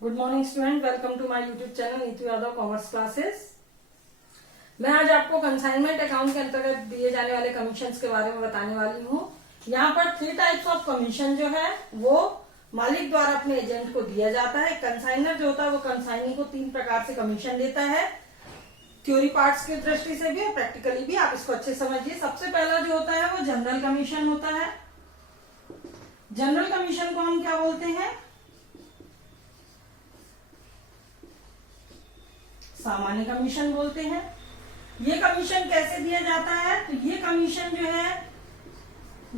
Good morning student, welcome to my YouTube channel Neetu Yadav commerce classes. मैं आज आपको consignment account के अंतर्गत दिए जाने वाले कमीशंस के बारे में बताने वाली हूँ। यहाँ पर 3 टाइप्स ऑफ कमीशन जो है वो मालिक द्वारा अपने एजेंट को दिया जाता है। कंसाइनर जो होता है वो कंसाइनी को 3 प्रकार से कमीशन देता है, थ्योरी पार्ट्स की दृष्टि से भी और प्रैक्टिकली भी। आप इसको अच्छे समझिए। सबसे पहला जो होता है वो जनरल कमीशन होता है। जनरल कमीशन को हम क्या बोलते हैं? सामान्य कमीशन बोलते हैं। ये कमीशन कैसे दिया जाता है? तो ये कमीशन जो है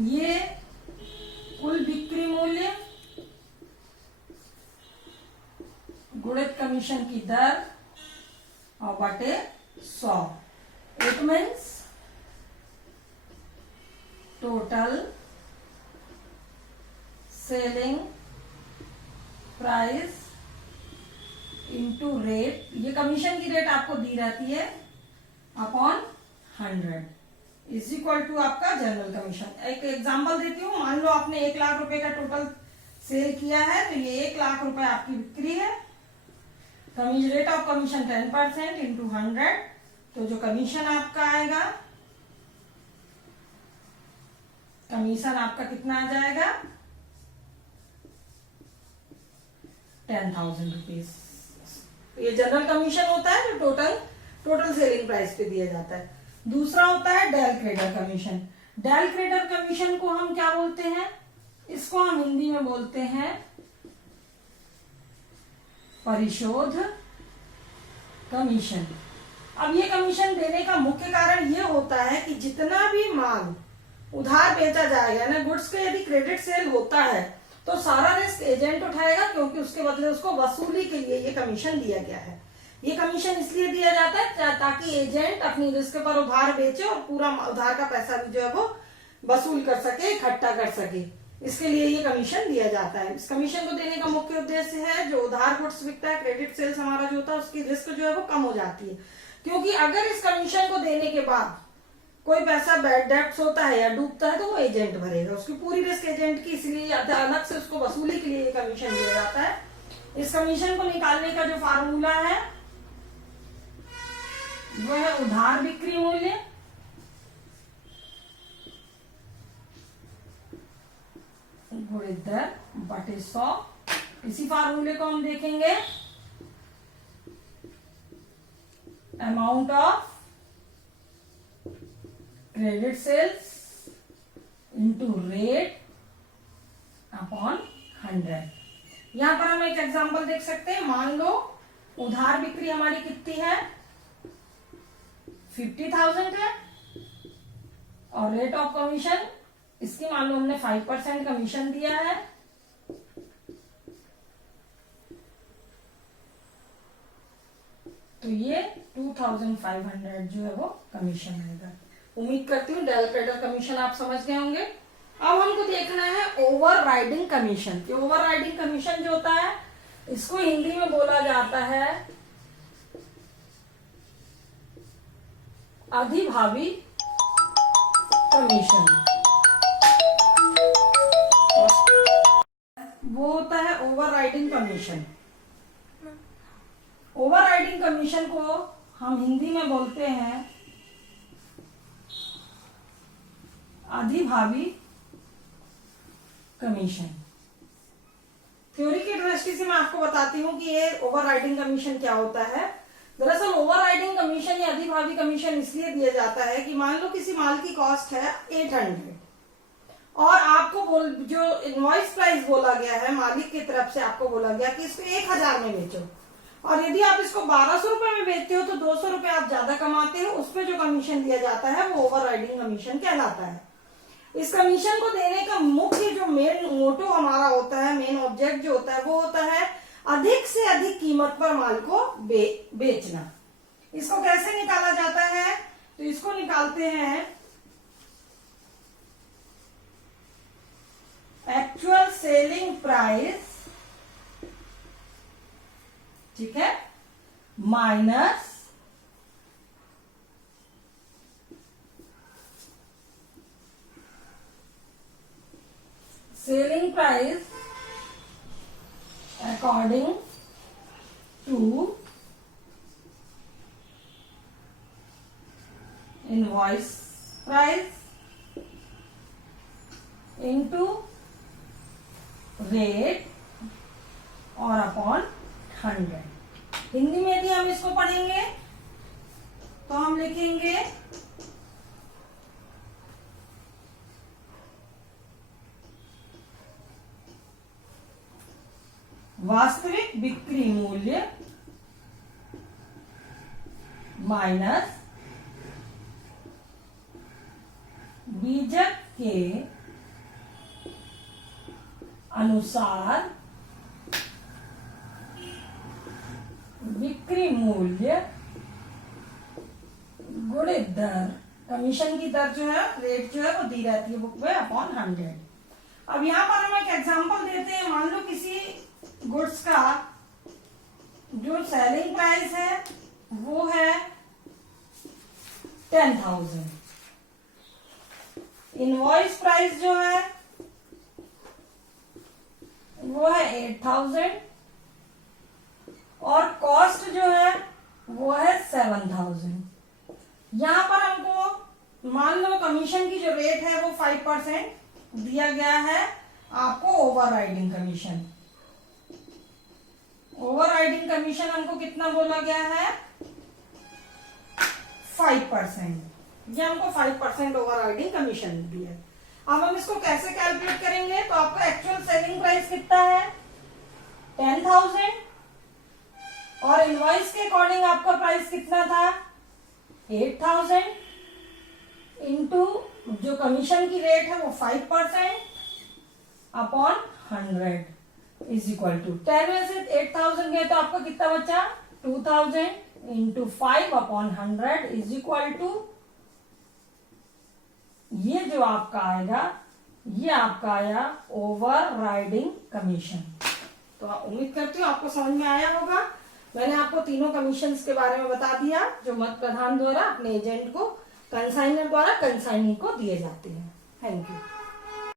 ये कुल बिक्री मूल्य गुणित कमीशन की दर और बटे 100। It means total selling price into rate. ये कमीशन की रेट आपको दी रहती है अपॉन 100 इज इक्वल टू आपका जनरल कमीशन। एक एग्जांपल देती हूँ। मान लो आपने 1 लाख रुपए का टोटल सेल किया है, तो ये 1 लाख रुपए आपकी बिक्री है। Commission rate of commission 10% into 100, तो जो कमीशन आपका आएगा, कमीशन आपका कितना आ जाएगा? 10,000 रुपीज। ये जनरल कमीशन होता है जो टोटल सेलिंग प्राइस पे दिया जाता है। दूसरा होता है del credere commission. Del credere commission को हम क्या बोलते हैं? इसको हम हिंदी में बोलते हैं परिशोध कमीशन। अब ये कमीशन देने का मुख्य कारण ये होता है कि जितना भी माल उधार बेचा जाएगा ना, गुड्स के यदि क्रेडिट सेल होता है तो सारा रिस्क एजेंट उठाएगा, क्योंकि उसके बदले उसको वसूली के लिए ये कमीशन दिया गया है। ये कमीशन इसलिए दिया जाता है ताकि एजेंट अपनी रिस्क पर उधार बेचे और पूरा उधार का पैसा भी जो है वो वसूल कर सके, इकट्ठा कर सके। इसके लिए ये कमीशन दिया जाता है। इस कमीशन को देने का मुख्य उद्देश्य है जो उधार गुड्स बिकता है, क्रेडिट सेल्स हमारा जो होता है, उसकी रिस्क जो है वो कम हो जाती है। क्योंकि अगर इस कमीशन को देने के बाद कोई पैसा बैड डेब्ट्स होता है या डूबता है तो वो एजेंट भरेगा, उसकी पूरी रिस्क एजेंट की, इसलिए अलग से उसको वसूली के लिए ये कमीशन दिया जाता है। इस कमीशन को निकालने का जो फार्मूला है वो है उधार बिक्री मूल्य गुणित दर बटे 100। इसी फार्मूले को हम देखेंगे amount of credit sales into rate upon 100। यहां पर हम एक एग्जांपल देख सकते हैं। मान लो उधार बिक्री हमारी कितनी है? 50,000 है और रेट ऑफ कमीशन इसकी मान लो हमने 5% कमीशन दिया है, तो ये 2,500 जो है वो कमीशन आएगा। उम्मीद करती हूँ डेल क्रेडर कमीशन आप समझ गए होंगे। अब हमको देखना है over riding commission. Over riding commission जो होता है इसको हिंदी में बोला जाता है अधिभावी कमीशन। वो होता है over riding commission. Over riding commission को हम हिंदी में बोलते हैं अधिभावी कमीशन। थ्योरी की दृष्टि से मैं आपको बताती हूँ कि ये ओवर राइडिंग कमीशन क्या होता है। दरअसल ओवर राइडिंग कमीशन या अधिभावी कमीशन इसलिए दिया जाता है कि मान लो किसी माल की कॉस्ट है 800 और आपको जो इनवॉइस प्राइस बोला गया है मालिक की तरफ से, आपको बोला गया कि इसको 1000 में बेचो, और यदि आप इसको 1200 रुपए में बेचते हो तो 200 रुपए आप ज्यादा कमाते हो। उस पर जो कमीशन दिया जाता है वो ओवर राइडिंग कमीशन कहलाता है। इस कमीशन को देने का मुख्य जो मेन मोटो हमारा होता है, मेन ऑब्जेक्ट जो होता है वो होता है अधिक से अधिक कीमत पर माल को बेचना। इसको कैसे निकाला जाता है? तो इसको निकालते हैं एक्चुअल सेलिंग प्राइस, ठीक है, minus selling price according to invoice price into rate और अपॉन 100। हिंदी में यदि हम इसको पढ़ेंगे तो हम लिखेंगे वास्तविक बिक्री मूल्य माइनस बीजक के अनुसार बिक्री मूल्य गुणित दर, कमीशन की दर जो है, रेट जो है वो दी रहती है बुक में, अपॉन 100। अब यहाँ पर हम एक एग्जांपल देते हैं। मान लो किसी गुड्स का जो सेलिंग प्राइस है वो है 10,000, इनवॉइस प्राइस जो है वो है 8,000 और कॉस्ट जो है वो है 7,000। यहां पर हमको मान लो कमीशन की जो रेट है वो 5% दिया गया है आपको ओवरराइडिंग कमीशन। ओवरराइडिंग कमीशन हमको कितना बोला गया है? 5%। ये हमको 5% ओवरराइडिंग कमीशन दिया है। अब हम इसको कैसे कैलकुलेट करेंगे? तो आपका एक्चुअल सेलिंग प्राइस कितना है? 10,000 और इनवॉइस के अकॉर्डिंग आपका प्राइस कितना था? 8,000 इंटू जो कमीशन की रेट है वो 5% अपॉन 100 इज इक्वल टू 10 में से 8,000 गए तो आपको कितना बचा? 2,000 into 5 upon 100 is equal to, ये जो आपका आएगा ये आपका आया ओवर राइडिंग कमीशन। तो उम्मीद करती हूँ आपको समझ में आया होगा। मैंने आपको तीनों कमीशंस के बारे में बता दिया जो मत प्रधान द्वारा अपने एजेंट को कंसाइनर द्वारा कंसाइनी को दिए जाते हैं। Thank you.